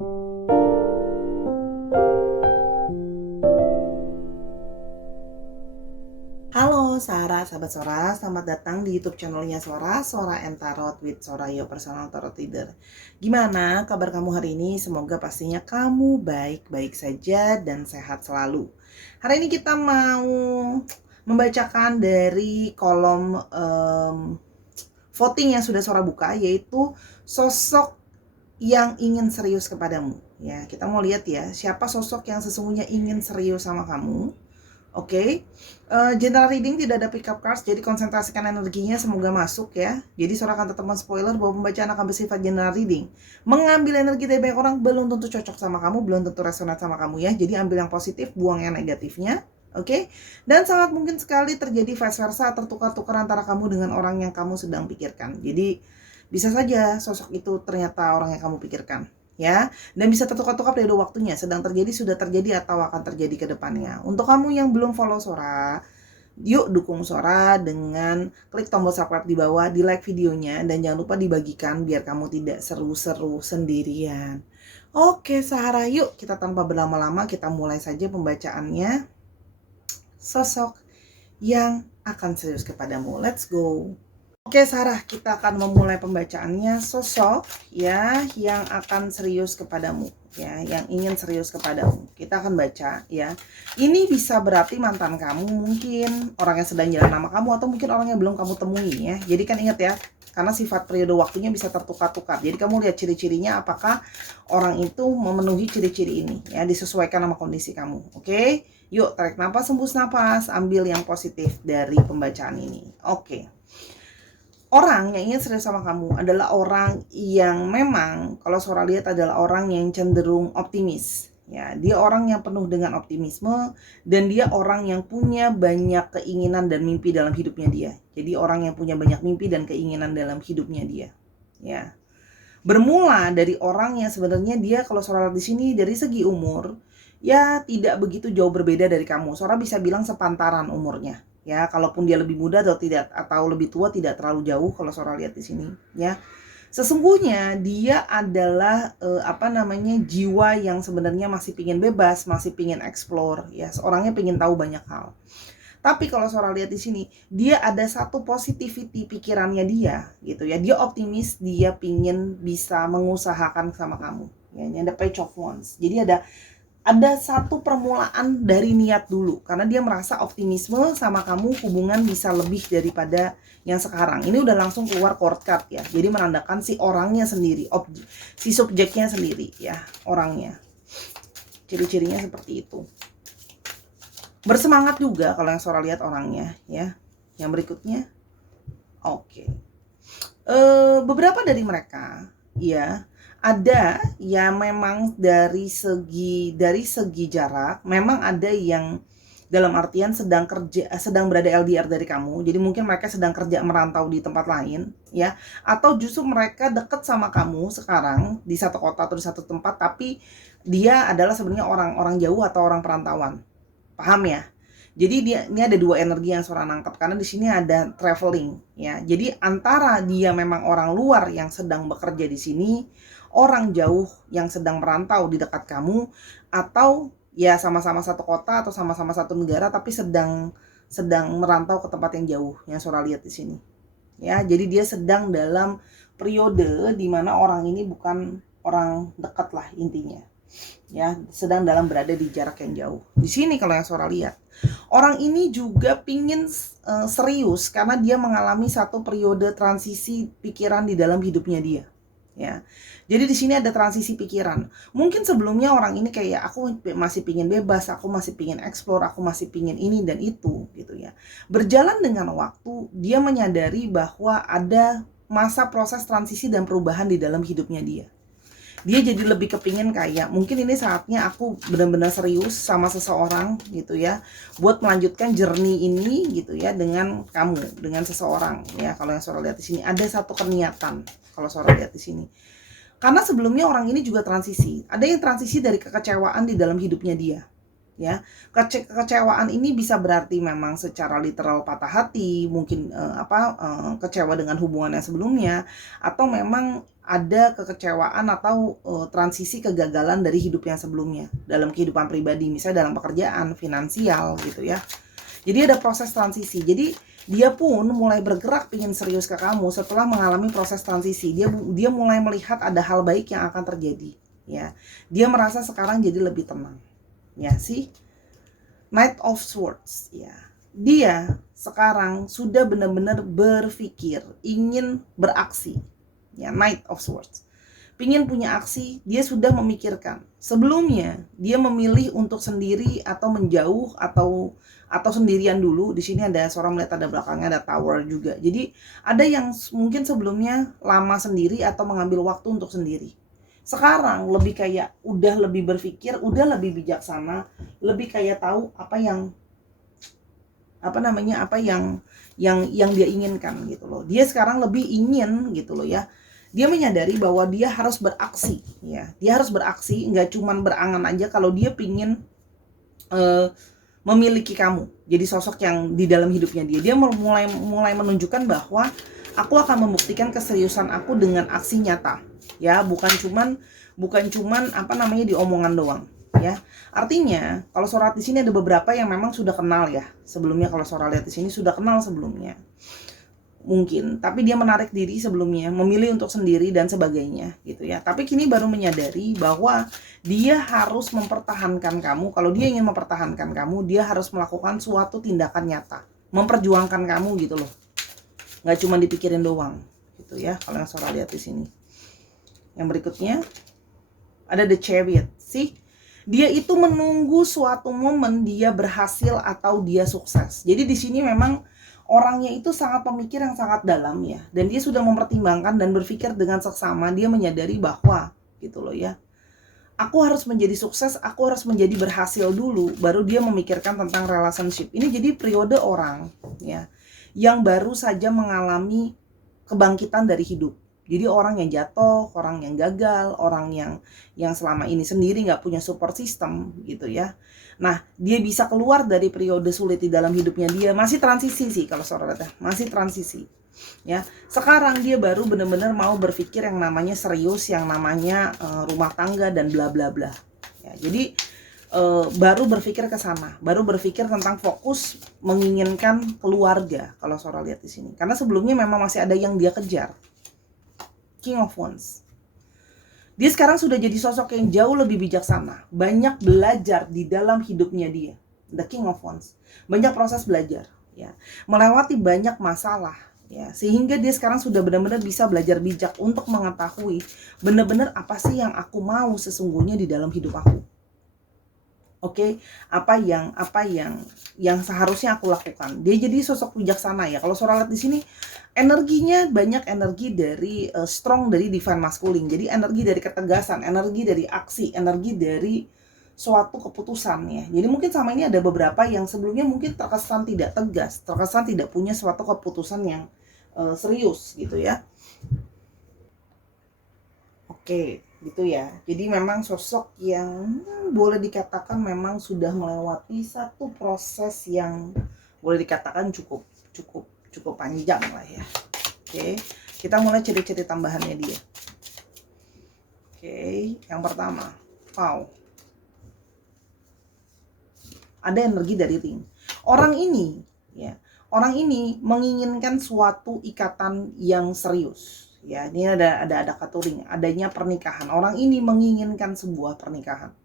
Halo Sarah, sahabat Sora, selamat datang di YouTube channelnya Sora, Sora and Tarot with Sora Yo Personal Tarot Reader. Gimana kabar kamu hari ini? Semoga pastinya kamu baik-baik saja dan sehat selalu. Hari ini kita mau membacakan dari kolom voting yang sudah Sora buka, yaitu sosok yang ingin serius kepadamu. Ya, kita mau lihat ya, siapa sosok yang sesungguhnya ingin serius sama kamu. Oke, general reading tidak ada pick up cards, jadi konsentrasikan energinya, semoga masuk ya. Jadi Sora akan tetap spoiler bahwa pembacaan akan bersifat general reading. Mengambil energi dari banyak orang belum tentu cocok sama kamu, belum tentu resonate sama kamu ya. Jadi ambil yang positif, buang yang negatifnya. Oke, dan sangat mungkin sekali terjadi vice versa, tertukar-tukar antara kamu dengan orang yang kamu sedang pikirkan. Jadi bisa saja sosok itu ternyata orang yang kamu pikirkan. Ya, dan bisa tertukar-tukar periode waktunya, sedang terjadi, sudah terjadi, atau akan terjadi ke depannya. Untuk kamu yang belum follow Sora, yuk dukung Sora dengan klik tombol subscribe di bawah, di like videonya, dan jangan lupa dibagikan biar kamu tidak seru-seru sendirian. Oke Sarah, yuk kita tanpa berlama-lama kita mulai saja pembacaannya. Sosok yang akan serius kepadamu, let's go. Oke Sarah, kita akan memulai pembacaannya. Sosok ya yang akan serius kepadamu, ya, yang ingin serius kepadamu. Kita akan baca ya. Ini bisa berarti mantan kamu, mungkin orang yang sedang jalan sama kamu, atau mungkin orang yang belum kamu temui ya. Jadi kan ingat ya, karena sifat periode waktunya bisa tertukar-tukar. Jadi kamu lihat ciri-cirinya, apakah orang itu memenuhi ciri-ciri ini ya, disesuaikan sama kondisi kamu. Oke, yuk tarik nafas, hembus nafas, ambil yang positif dari pembacaan ini. Oke. Orang yang ingin serius sama kamu adalah orang yang memang kalau Sora lihat adalah orang yang cenderung optimis. Ya, dia orang yang penuh dengan optimisme dan dia orang yang punya banyak keinginan dan mimpi dalam hidupnya dia. Jadi orang yang punya banyak mimpi dan keinginan dalam hidupnya dia. Ya. Bermula dari orang yang sebenarnya dia kalau Sora lihat di sini dari segi umur ya tidak begitu jauh berbeda dari kamu. Sora bisa bilang sepantaran umurnya. Ya, kalaupun dia lebih muda atau tidak atau lebih tua tidak terlalu jauh kalau Sora lihat di sini, ya. Sesungguhnya dia adalah jiwa yang sebenarnya masih pingin bebas, masih pingin explore, ya. Orangnya pingin tahu banyak hal. Tapi kalau Sora lihat di sini, dia ada satu positivity pikirannya dia, gitu ya. Dia optimis, dia pingin bisa mengusahakan sama kamu. Ya, ini ada Page of Wands. Jadi ada satu permulaan dari niat dulu, karena dia merasa optimisme sama kamu hubungan bisa lebih daripada yang sekarang. Ini udah langsung keluar court card ya, jadi menandakan si orangnya sendiri, si subjeknya sendiri ya, orangnya. Ciri-cirinya seperti itu. Bersemangat juga kalau yang Sora lihat orangnya ya. Yang berikutnya, oke. Beberapa dari mereka ya ada yang memang dari segi jarak memang ada yang dalam artian sedang berada LDR dari kamu. Jadi mungkin mereka sedang kerja merantau di tempat lain ya, atau justru mereka dekat sama kamu sekarang di satu kota atau di satu tempat, tapi dia adalah sebenarnya orang jauh atau orang perantauan. Paham ya? Jadi ini ada dua energi yang Sora nangkep, karena di sini ada traveling ya. Jadi antara dia memang orang luar yang sedang bekerja di sini, orang jauh yang sedang merantau di dekat kamu, atau ya sama-sama satu kota atau sama-sama satu negara tapi sedang merantau ke tempat yang jauh yang Sora lihat di sini. Ya, jadi dia sedang dalam periode di mana orang ini bukan orang dekat lah intinya. Ya, sedang berada di jarak yang jauh. Di sini kalau yang Sora lihat, orang ini juga pingin serius karena dia mengalami satu periode transisi pikiran di dalam hidupnya dia. Ya, jadi di sini ada transisi pikiran. Mungkin sebelumnya orang ini kayak aku masih pingin bebas, aku masih pingin explore, aku masih pingin ini dan itu, gitu ya. Berjalan dengan waktu, dia menyadari bahwa ada masa proses transisi dan perubahan di dalam hidupnya dia. Dia jadi lebih kepingin kayak mungkin ini saatnya aku benar-benar serius sama seseorang gitu ya, buat melanjutkan journey ini gitu ya dengan kamu, dengan seseorang ya. Kalau yang Sora lihat di sini ada satu keniatan kalau Sora lihat di sini. Karena sebelumnya orang ini juga transisi. Ada yang transisi dari kekecewaan di dalam hidupnya dia. ya. Kekecewaan ini bisa berarti memang secara literal patah hati, mungkin kecewa dengan hubungan yang sebelumnya, atau memang ada kekecewaan atau transisi kegagalan dari hidup yang sebelumnya dalam kehidupan pribadi, misalnya dalam pekerjaan, finansial gitu ya. Jadi ada proses transisi. Jadi dia pun mulai bergerak ingin serius ke kamu setelah mengalami proses transisi. Dia mulai melihat ada hal baik yang akan terjadi, ya. Dia merasa sekarang jadi lebih tenang. Ya sih, Knight of Swords, ya. Dia sekarang sudah benar-benar berpikir, ingin beraksi. Ya, Knight of Swords. Pingin punya aksi, dia sudah memikirkan. Sebelumnya, dia memilih untuk sendiri atau menjauh atau sendirian dulu. Di sini ada seorang melihat ada belakangnya ada tower juga. Jadi, ada yang mungkin sebelumnya lama sendiri atau mengambil waktu untuk sendiri. Sekarang lebih kayak udah lebih berpikir, udah lebih bijaksana, lebih kayak tahu apa yang dia inginkan gitu loh. Dia sekarang lebih ingin gitu loh ya. Dia menyadari bahwa dia harus beraksi ya. Dia harus beraksi, nggak cuman berangan aja kalau dia pingin memiliki kamu. Jadi sosok yang di dalam hidupnya dia mulai menunjukkan bahwa aku akan membuktikan keseriusan aku dengan aksi nyata. Ya, bukan cuman di omongan doang, ya. Artinya, kalau Sora di sini ada beberapa yang memang sudah kenal ya. Sebelumnya kalau Sora lihat di sini sudah kenal sebelumnya. Mungkin, tapi dia menarik diri sebelumnya, memilih untuk sendiri dan sebagainya gitu ya. Tapi kini baru menyadari bahwa dia harus mempertahankan kamu. Kalau dia ingin mempertahankan kamu, dia harus melakukan suatu tindakan nyata, memperjuangkan kamu gitu loh. Nggak cuma dipikirin doang gitu ya. Kalau yang Sora lihat di sini. Yang berikutnya ada The Chariot. Sih, dia itu menunggu suatu momen dia berhasil atau dia sukses. Jadi di sini memang orangnya itu sangat pemikir yang sangat dalam ya, dan dia sudah mempertimbangkan dan berpikir dengan seksama. Dia menyadari bahwa gitu loh ya, aku harus menjadi sukses, aku harus menjadi berhasil dulu, baru dia memikirkan tentang relationship. Ini jadi periode orang ya yang baru saja mengalami kebangkitan dari hidup. Jadi orang yang jatuh, orang yang gagal, orang yang selama ini sendiri nggak punya support system gitu ya. Nah, dia bisa keluar dari periode sulit di dalam hidupnya dia. Masih transisi sih kalau saudara, masih transisi. Ya, sekarang dia baru benar-benar mau berpikir yang namanya serius, yang namanya rumah tangga dan bla bla bla. Ya, jadi baru berpikir ke sana, baru berpikir tentang fokus menginginkan keluarga kalau saudara lihat di sini. Karena sebelumnya memang masih ada yang dia kejar. King of Wands. Dia sekarang sudah jadi sosok yang jauh lebih bijaksana. Banyak belajar di dalam hidupnya dia. The King of Wands. Banyak proses belajar. Ya. Melewati banyak masalah. Ya. Sehingga dia sekarang sudah benar-benar bisa belajar bijak untuk mengetahui benar-benar apa sih yang aku mau sesungguhnya di dalam hidup aku. Oke, apa yang seharusnya aku lakukan. Dia jadi sosok bijaksana ya. Kalau Sora lihat di sini energinya banyak energi dari strong dari divine masculine. Jadi energi dari ketegasan, energi dari aksi, energi dari suatu keputusan ya. Jadi mungkin sama ini ada beberapa yang sebelumnya mungkin terkesan tidak tegas, terkesan tidak punya suatu keputusan yang serius gitu ya. Oke, gitu ya. Jadi memang sosok yang boleh dikatakan memang sudah melewati satu proses yang boleh dikatakan cukup panjang lah ya. Oke, kita mulai ciri-ciri tambahannya dia. Oke, yang pertama, wow, ada energi dari ring. Orang ini menginginkan suatu ikatan yang serius. Ya, ini ada kartu ring, adanya pernikahan. Orang ini menginginkan sebuah pernikahan.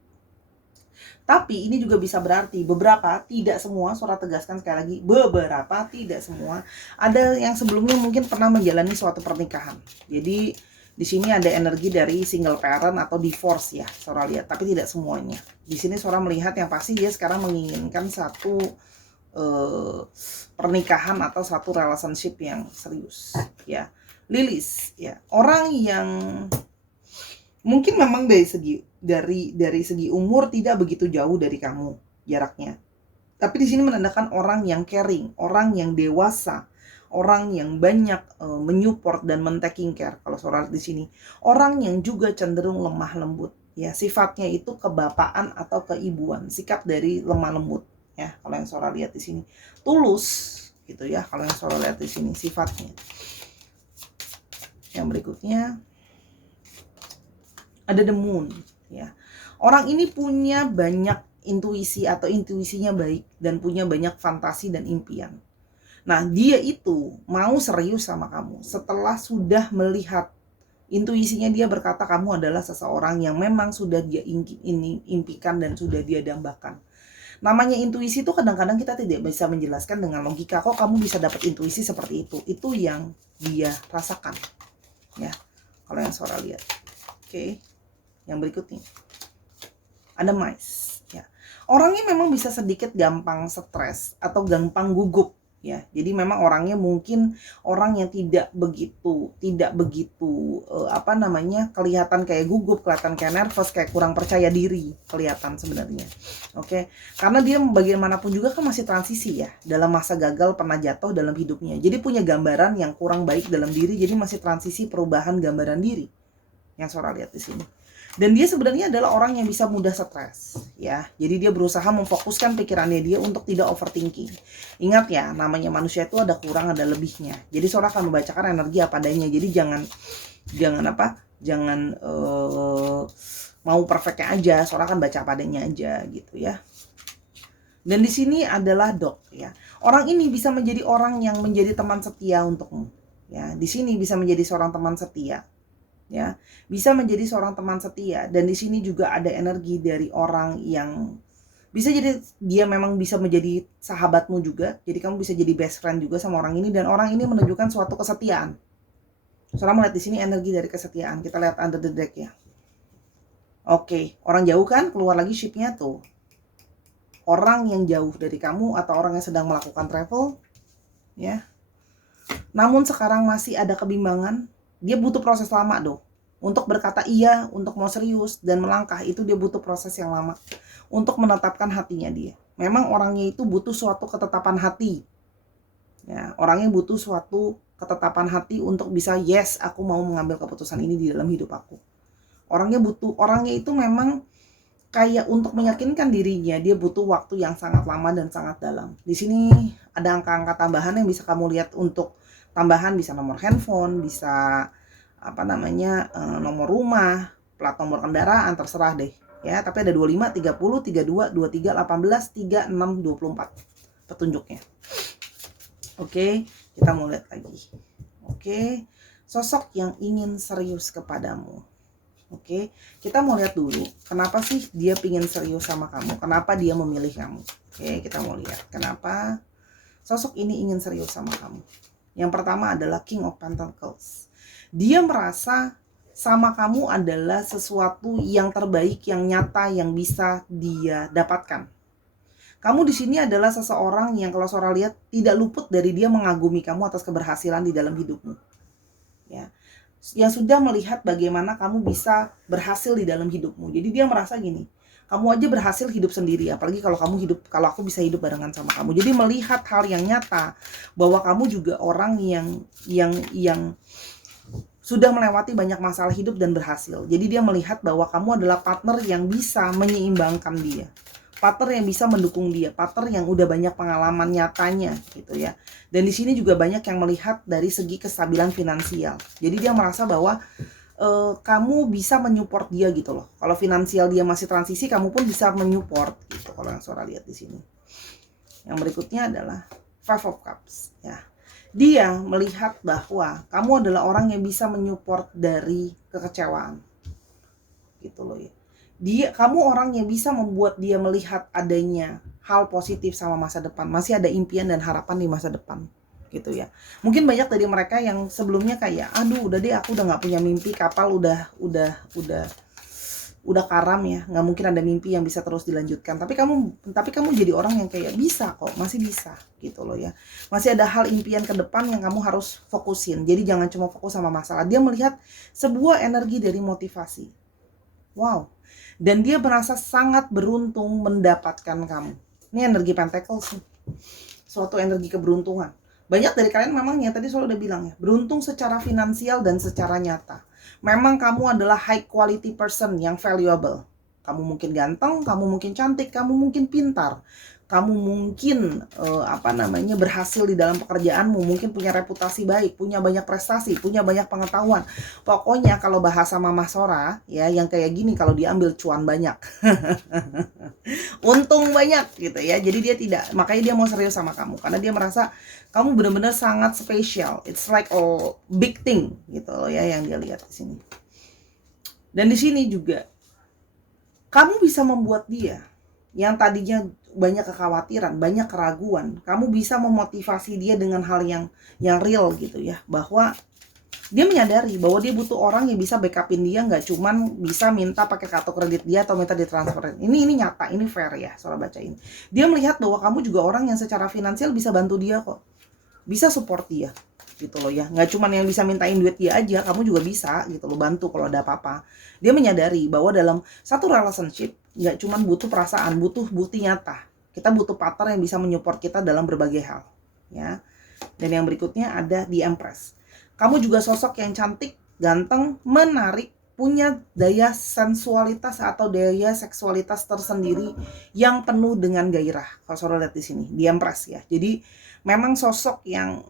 Tapi ini juga bisa berarti beberapa, tidak semua, Sora tegaskan sekali lagi, beberapa, tidak semua. Ada yang sebelumnya mungkin pernah menjalani suatu pernikahan. Jadi di sini ada energi dari single parent atau divorce ya, Sora lihat, tapi tidak semuanya. Di sini Sora melihat yang pasti dia sekarang menginginkan satu pernikahan atau satu relationship yang serius ya. Lilis ya, orang yang mungkin memang dari segi umur tidak begitu jauh dari kamu jaraknya. Tapi di sini menandakan orang yang caring, orang yang dewasa, orang yang banyak menyupport dan men-taking care kalau Sora di sini. Orang yang juga cenderung lemah lembut ya, sifatnya itu kebapaan atau keibuan, sikap dari lemah lembut ya. Kalau yang Sora lihat di sini tulus gitu ya. Kalau yang Sora lihat di sini sifatnya. Yang berikutnya ada the moon ya. Orang ini punya banyak intuisi atau intuisinya baik dan punya banyak fantasi dan impian. Nah, dia itu mau serius sama kamu setelah sudah melihat intuisinya, dia berkata kamu adalah seseorang yang memang sudah dia impikan dan sudah dia dambakan. Namanya intuisi itu kadang-kadang kita tidak bisa menjelaskan dengan logika. Kok kamu bisa dapat intuisi seperti itu? Itu yang dia rasakan. Ya, kalau yang Sora lihat. Oke. Yang berikutnya. Ada mice. Ya. Orangnya memang bisa sedikit gampang stres atau gampang gugup. Ya, jadi memang orangnya mungkin orang yang tidak begitu kelihatan kayak gugup, kelihatan kayak nervous, kayak kurang percaya diri kelihatan sebenarnya. Oke. Karena dia bagaimanapun juga kan masih transisi ya, dalam masa gagal pernah jatuh dalam hidupnya. Jadi punya gambaran yang kurang baik dalam diri, jadi masih transisi perubahan gambaran diri. Yang Sora lihat di sini. Dan dia sebenarnya adalah orang yang bisa mudah stres ya. Jadi dia berusaha memfokuskan pikirannya dia untuk tidak overthinking. Ingat ya, namanya manusia itu ada kurang ada lebihnya. Jadi Sora akan membacakan energi apa adanya. Jadi jangan mau perfectnya aja. Sora akan baca apa adanya aja gitu ya. Dan di sini adalah dog ya. Orang ini bisa menjadi orang yang menjadi teman setia untukmu ya. Di sini bisa menjadi seorang teman setia. Ya, bisa menjadi seorang teman setia. Dan di sini juga ada energi dari orang yang bisa jadi dia memang bisa menjadi sahabatmu juga. Jadi kamu bisa jadi best friend juga sama orang ini, dan orang ini menunjukkan suatu kesetiaan. Sora melihat di sini energi dari kesetiaan. Kita lihat under the deck ya. Oke, orang jauh kan, keluar lagi shipnya tuh. Orang yang jauh dari kamu atau orang yang sedang melakukan travel ya. Namun sekarang masih ada kebimbangan. Dia butuh proses lama doh. Untuk berkata iya, untuk mau serius dan melangkah itu dia butuh proses yang lama. Untuk menetapkan hatinya dia. Memang orangnya itu butuh suatu ketetapan hati. Ya, orangnya butuh suatu ketetapan hati untuk bisa yes, aku mau mengambil keputusan ini di dalam hidup aku. Orangnya itu memang kayak untuk meyakinkan dirinya, dia butuh waktu yang sangat lama dan sangat dalam. Di sini ada angka-angka tambahan yang bisa kamu lihat untuk tambahan, bisa nomor handphone, bisa nomor rumah, plat nomor kendaraan, terserah deh ya. Tapi ada 25, 30, 32, 23, 18, 36, 24 petunjuknya. Oke, kita mau lihat lagi. Oke, sosok yang ingin serius kepadamu. Oke, kita mau lihat dulu kenapa sih dia pingin serius sama kamu, kenapa dia memilih kamu. Oke, kita mau lihat kenapa sosok ini ingin serius sama kamu. Yang pertama adalah King of Pentacles. Dia merasa sama kamu adalah sesuatu yang terbaik, yang nyata, yang bisa dia dapatkan. Kamu di sini adalah seseorang yang kalau Sora lihat tidak luput dari dia mengagumi kamu atas keberhasilan di dalam hidupmu. Ya. Yang sudah melihat bagaimana kamu bisa berhasil di dalam hidupmu. Jadi dia merasa gini, kamu aja berhasil hidup sendiri, apalagi kalau aku bisa hidup barengan sama kamu. Jadi melihat hal yang nyata bahwa kamu juga orang yang sudah melewati banyak masalah hidup dan berhasil. Jadi dia melihat bahwa kamu adalah partner yang bisa menyeimbangkan dia, partner yang bisa mendukung dia, partner yang udah banyak pengalaman nyatanya gitu ya. Dan di sini juga banyak yang melihat dari segi kestabilan finansial. Jadi dia merasa bahwa kamu bisa menyupport dia gitu loh. Kalau finansial dia masih transisi, kamu pun bisa menyupport gitu. Kalau yang Sora lihat di sini. Yang berikutnya adalah Five of Cups ya. Dia melihat bahwa kamu adalah orang yang bisa menyupport dari kekecewaan. Gitu loh ya. Kamu orang yang bisa membuat dia melihat adanya hal positif sama masa depan. Masih ada impian dan harapan di masa depan. Gitu ya. Mungkin banyak dari mereka yang sebelumnya kayak aduh udah deh, aku udah nggak punya mimpi, kapal udah karam ya, nggak mungkin ada mimpi yang bisa terus dilanjutkan. Tapi kamu jadi orang yang kayak bisa kok, masih bisa gitu loh ya. Masih ada hal impian ke depan yang kamu harus fokusin. Jadi jangan cuma fokus sama masalah. Dia melihat sebuah energi dari motivasi. Wow. Dan dia merasa sangat beruntung mendapatkan kamu. Ini energi Pentacles nih. Suatu energi keberuntungan. Banyak dari kalian memang ya tadi Sora udah bilang ya, beruntung secara finansial dan secara nyata. Memang kamu adalah high quality person yang valuable. Kamu mungkin ganteng, kamu mungkin cantik, kamu mungkin pintar, kamu mungkin berhasil di dalam pekerjaanmu, mungkin punya reputasi baik, punya banyak prestasi, punya banyak pengetahuan. Pokoknya kalau bahasa Mama Sora ya, yang kayak gini kalau diambil cuan banyak. Untung banyak gitu ya. Jadi dia tidak, makanya dia mau serius sama kamu karena dia merasa kamu benar-benar sangat spesial. It's like a big thing gitu loh ya yang dia lihat di sini. Dan di sini juga kamu bisa membuat dia yang tadinya banyak kekhawatiran, banyak keraguan, kamu bisa memotivasi dia dengan hal yang real gitu ya, bahwa dia menyadari bahwa dia butuh orang yang bisa backupin dia, nggak cuman bisa minta pakai kartu kredit dia atau minta ditransferin. Ini nyata, ini fair ya, soal bacain. Dia melihat bahwa kamu juga orang yang secara finansial bisa bantu dia kok, bisa support dia gitu loh ya, nggak cuman yang bisa mintain duit dia aja, kamu juga bisa gitu loh, bantu kalau ada apa-apa. Dia menyadari bahwa dalam satu relationship nggak cuman butuh perasaan, butuh bukti nyata. Kita butuh partner yang bisa menyupport kita dalam berbagai hal ya. Dan yang berikutnya ada di Empress. Kamu juga sosok yang cantik, ganteng, menarik, punya daya sensualitas atau daya seksualitas tersendiri yang penuh dengan gairah. Kalau saudara lihat di sini, di Empress ya. Jadi memang sosok yang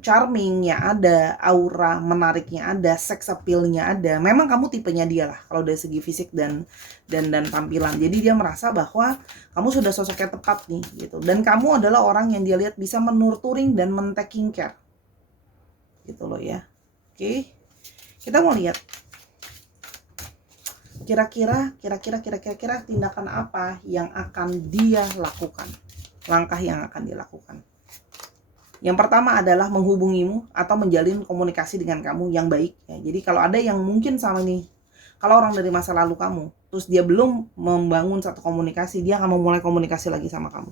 charming-nya ada, aura menariknya ada, sex appeal-nya ada. Memang kamu tipenya dia lah kalau dari segi fisik dan tampilan. Jadi dia merasa bahwa kamu sudah sosok yang tepat nih gitu. Dan kamu adalah orang yang dia lihat bisa menurturing dan men-taking care. Gitu loh ya. Oke. Kita mau lihat kira-kira tindakan apa yang akan dia lakukan. Langkah yang akan dia lakukan. Yang pertama adalah menghubungimu atau menjalin komunikasi dengan kamu yang baik ya. Jadi kalau ada yang mungkin sama nih, kalau orang dari masa lalu kamu, terus dia belum membangun satu komunikasi, dia akan memulai komunikasi lagi sama kamu.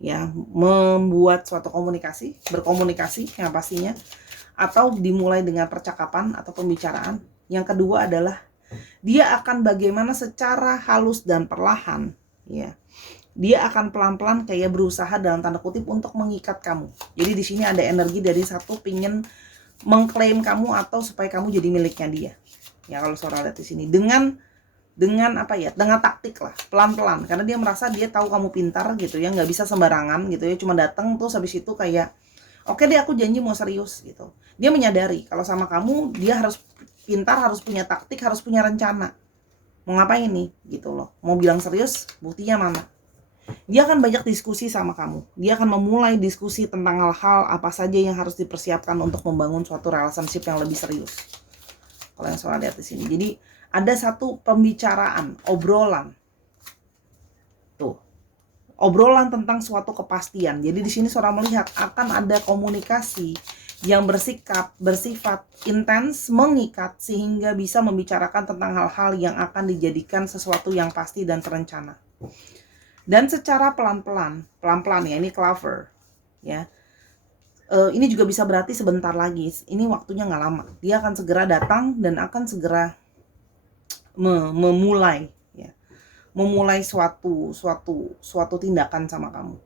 Ya, membuat suatu komunikasi, berkomunikasi yang pastinya, atau dimulai dengan percakapan atau pembicaraan. Yang kedua adalah dia akan bagaimana secara halus dan perlahan ya. Dia akan pelan-pelan kayak berusaha dalam tanda kutip untuk mengikat kamu. Jadi di sini ada energi dari satu pingin mengklaim kamu atau supaya kamu jadi miliknya dia. Ya kalau saudara lihat di sini dengan apa ya? Dengan taktik lah, pelan-pelan. Karena dia merasa dia tahu kamu pintar gitu ya, nggak bisa sembarangan gitu ya. Cuma datang terus habis itu kayak oke deh aku janji mau serius gitu. Dia menyadari kalau sama kamu dia harus pintar, harus punya taktik, harus punya rencana. Mau ngapain nih gitu loh. Mau bilang serius, buktinya mana? Dia akan banyak diskusi sama kamu. Dia akan memulai diskusi tentang hal-hal apa saja yang harus dipersiapkan untuk membangun suatu relationship yang lebih serius. Kalau yang soal lihat di sini. Jadi ada satu pembicaraan, obrolan. Tuh. Obrolan tentang suatu kepastian. Jadi di sini seorang melihat akan ada komunikasi yang bersifat intens, mengikat sehingga bisa membicarakan tentang hal-hal yang akan dijadikan sesuatu yang pasti dan terencana. Dan secara pelan-pelan ya, ini clever ya. Ini juga bisa berarti sebentar lagi, ini waktunya nggak lama. Dia akan segera datang dan akan segera memulai ya. Memulai suatu tindakan sama kamu.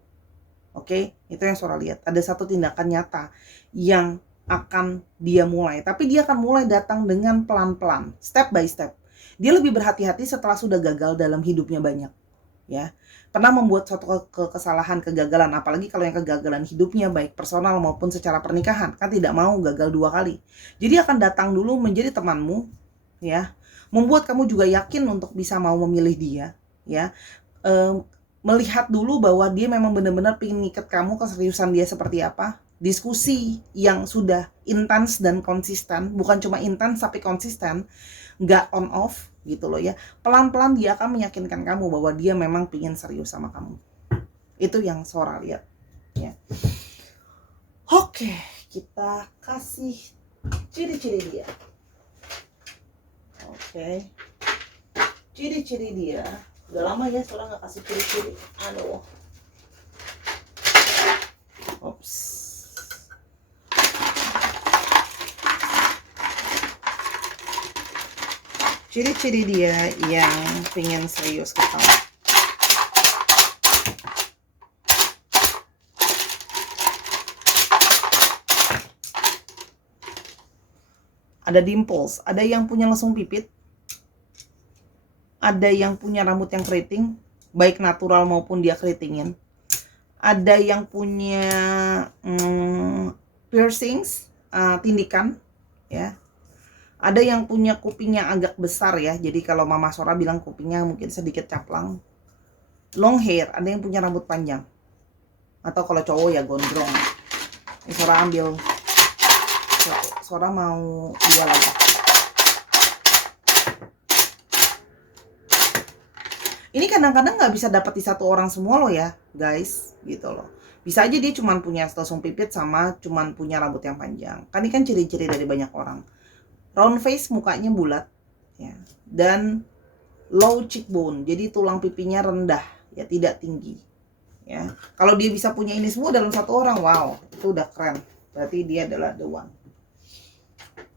Oke, itu yang saudara lihat. Ada satu tindakan nyata yang akan dia mulai, tapi dia akan mulai datang dengan pelan-pelan, step by step. Dia lebih berhati-hati setelah sudah gagal dalam hidupnya banyak. Ya, pernah membuat suatu kesalahan, kegagalan, apalagi kalau yang kegagalan hidupnya baik personal maupun secara pernikahan, kan tidak mau gagal 2 kali. Jadi akan datang dulu menjadi temanmu ya, membuat kamu juga yakin untuk bisa mau memilih dia ya. Melihat dulu bahwa dia memang benar-benar pengen ngikat kamu, keseriusan dia seperti apa. Diskusi yang sudah intens dan konsisten, bukan cuma intens tapi konsisten, nggak on off gitu loh ya. Pelan-pelan dia akan meyakinkan kamu bahwa dia memang pengen serius sama kamu. Itu yang Sora lihat ya. Oke, kita kasih ciri-ciri dia. Oke, ciri-ciri dia. Udah lama ya Sora nggak kasih ciri-ciri. Aduh. Ops. Ciri-ciri dia yang pengen serius ke kamu. ada dimples, ada yang punya lesung pipit, ada yang punya rambut yang keriting, baik natural maupun dia keritingin. Ada yang punya piercings, tindikan, ya. Ada yang punya kupingnya agak besar ya. Jadi kalau Mama Sora bilang kupingnya mungkin sedikit caplang. Long hair, ada yang punya rambut panjang. Atau kalau cowok ya gondrong. Ini Sora ambil. Sora mau 2 lagi. Ini kadang-kadang nggak bisa dapat di satu orang semua loh ya, guys, gitu loh. Bisa aja dia cuma punya lesung pipit sama cuma punya rambut yang panjang. Kan ini kan ciri-ciri dari banyak orang. Round face, mukanya bulat, ya, dan low cheekbone, jadi tulang pipinya rendah, ya, tidak tinggi, ya. Kalau dia bisa punya ini semua dalam satu orang, wow, itu udah keren. Berarti dia adalah the one.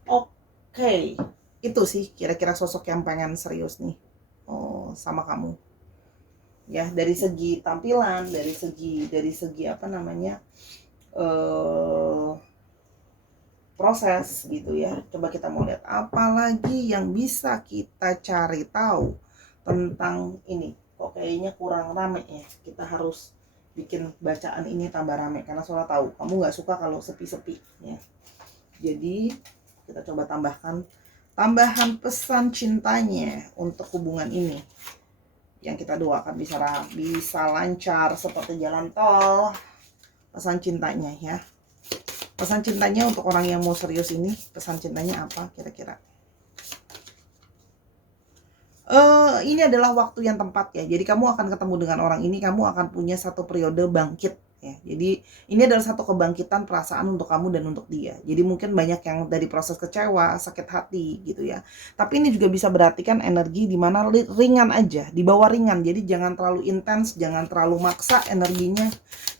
Oke, itu sih kira-kira sosok yang pengen serius nih, sama kamu. Ya, dari segi tampilan, dari segi apa namanya, proses gitu ya. Coba kita mau lihat apa lagi yang bisa kita cari tahu tentang ini. Kok kayaknya kurang rame ya. Kita harus bikin bacaan ini tambah rame karena Sora tahu kamu nggak suka kalau sepi-sepi ya. Jadi kita coba tambahan pesan cintanya untuk hubungan ini. Yang kita doakan bisa lancar seperti jalan tol. Pesan cintanya ya. Pesan cintanya untuk orang yang mau serius ini, pesan cintanya apa kira-kira? Ini adalah waktu yang tepat ya. Jadi kamu akan ketemu dengan orang ini, kamu akan punya satu periode bangkit ya. Jadi ini adalah satu kebangkitan perasaan untuk kamu dan untuk dia. Jadi mungkin banyak yang dari proses kecewa, sakit hati gitu ya. Tapi ini juga bisa berartikan energi di mana ringan aja, dibawa ringan. Jadi jangan terlalu intens, jangan terlalu maksa energinya.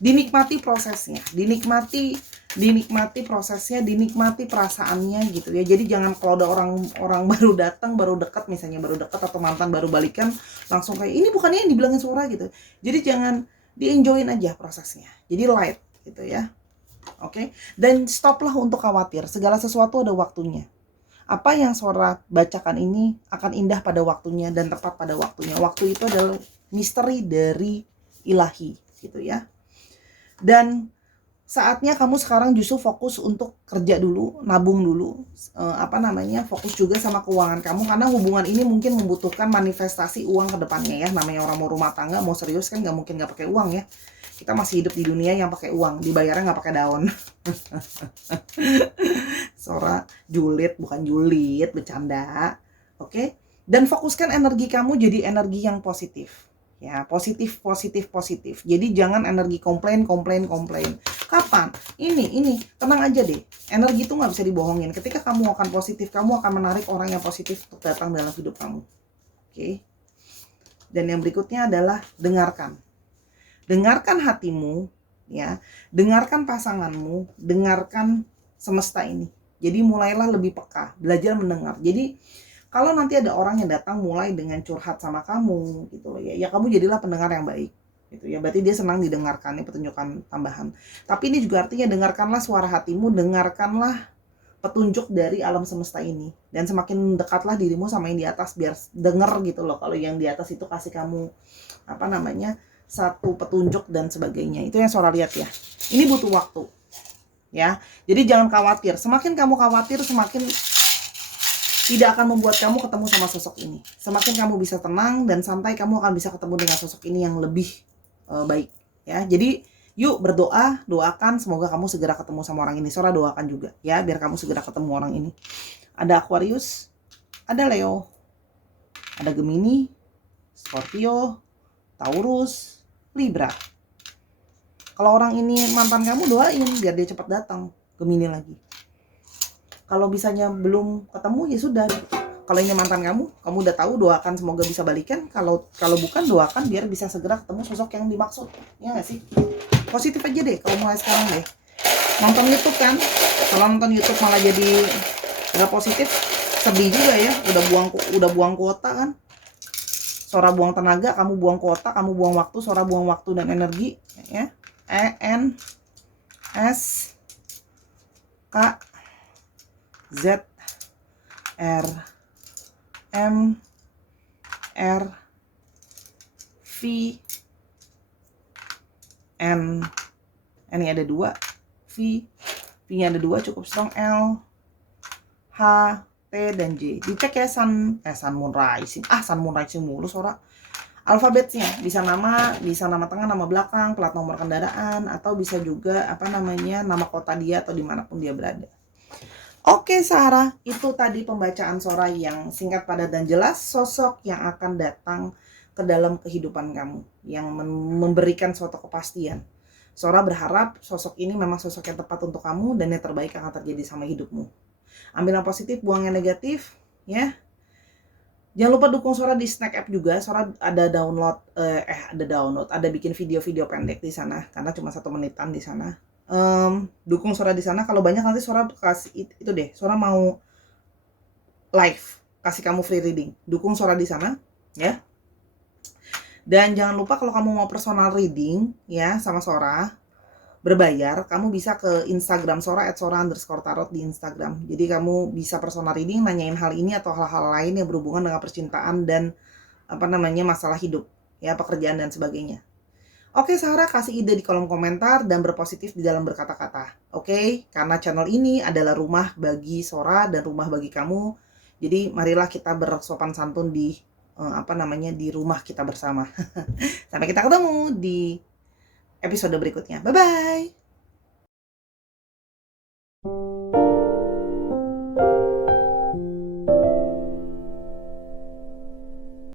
Dinikmati prosesnya, dinikmati prosesnya, dinikmati perasaannya gitu ya. Jadi jangan kalau ada orang baru datang, baru dekat misalnya, baru dekat atau mantan baru balikan langsung kayak ini bukannya yang dibilangin Sora gitu. Jadi jangan, di-enjoyin aja prosesnya. Jadi light gitu ya. Oke. Dan stoplah untuk khawatir. Segala sesuatu ada waktunya. Apa yang Sora bacakan ini akan indah pada waktunya dan tepat pada waktunya. Waktu itu adalah misteri dari ilahi gitu ya. Dan saatnya kamu sekarang justru fokus untuk kerja dulu, nabung dulu, fokus juga sama keuangan kamu karena hubungan ini mungkin membutuhkan manifestasi uang ke depannya ya. Namanya orang mau rumah tangga, mau serius kan nggak mungkin nggak pakai uang ya. Kita masih hidup di dunia yang pakai uang, dibayarnya nggak pakai daun. Sora julid bukan julid, bercanda. Oke? Dan fokuskan energi kamu jadi energi yang positif. Ya, positif. Jadi jangan energi komplain. Kapan? Ini, tenang aja deh. Energi itu nggak bisa dibohongin. Ketika kamu akan positif, kamu akan menarik orang yang positif untuk datang dalam hidup kamu. Oke? Dan yang berikutnya adalah dengarkan. Dengarkan hatimu, ya. Dengarkan pasanganmu, dengarkan semesta ini. Jadi mulailah lebih peka, belajar mendengar. Jadi kalau nanti ada orang yang datang mulai dengan curhat sama kamu gitu loh ya kamu jadilah pendengar yang baik gitu ya. Berarti dia senang didengarkan, ini petunjukan tambahan. Tapi ini juga artinya dengarkanlah suara hatimu, dengarkanlah petunjuk dari alam semesta ini, dan semakin dekatlah dirimu sama yang di atas biar denger gitu loh kalau yang di atas itu kasih kamu satu petunjuk dan sebagainya. Itu yang Sora lihat ya. Ini butuh waktu ya. Jadi jangan khawatir. Semakin kamu khawatir, semakin tidak akan membuat kamu ketemu sama sosok ini. Semakin kamu bisa tenang dan santai, kamu akan bisa ketemu dengan sosok ini yang lebih baik ya. Jadi yuk berdoa, doakan semoga kamu segera ketemu sama orang ini. Sora doakan juga ya biar kamu segera ketemu orang ini. Ada Aquarius, ada Leo, ada Gemini, Scorpio, Taurus, Libra. Kalau orang ini mantan kamu, doain biar dia cepat datang. Gemini lagi. Kalau bisanya belum ketemu ya sudah. Kalau ini mantan kamu udah tahu, doakan semoga bisa balikan. Kalau bukan, doakan biar bisa segera ketemu sosok yang dimaksud. Ya nggak sih? Positif aja deh kalau mulai sekarang deh. Nonton YouTube kan? Kalau nonton YouTube malah jadi nggak positif, sedih juga ya. Udah buang kuota kan? Sora buang tenaga, kamu buang kuota, kamu buang waktu, Sora buang waktu dan energi. Ya. ENSKZ R M R V N. Ini ada 2 V, V-nya ada 2 cukup strong, L H T dan J. Dicek ya sun moon rising. Sun moon rising mulu Sora. Alfabetnya bisa nama tengah, nama belakang, plat nomor kendaraan, atau bisa juga nama kota dia atau dimanapun dia berada. Oke Sarah, itu tadi pembacaan Sora yang singkat, padat, dan jelas, sosok yang akan datang ke dalam kehidupan kamu, yang memberikan suatu kepastian. Sora berharap sosok ini memang sosok yang tepat untuk kamu dan yang terbaik akan terjadi sama hidupmu. Ambil yang positif, buang yang negatif, ya. Jangan lupa dukung Sora di Snack App juga. Sora ada ada bikin video-video pendek di sana karena cuma 1 menitan di sana. Dukung Sora di sana. Kalau banyak nanti Sora kasih itu deh. Sora mau live kasih kamu free reading. Dukung Sora di sana, ya. Dan jangan lupa kalau kamu mau personal reading ya sama Sora berbayar, kamu bisa ke Instagram Sora @sora_tarot di Instagram. Jadi kamu bisa personal reading, nanyain hal ini atau hal-hal lain yang berhubungan dengan percintaan dan masalah hidup, ya, pekerjaan dan sebagainya. Oke Sarah, kasih ide di kolom komentar dan berpositif di dalam berkata-kata. Oke, karena channel ini adalah rumah bagi Sora dan rumah bagi kamu. Jadi marilah kita bersopan santun di di rumah kita bersama. Sampai kita ketemu di episode berikutnya. Bye bye.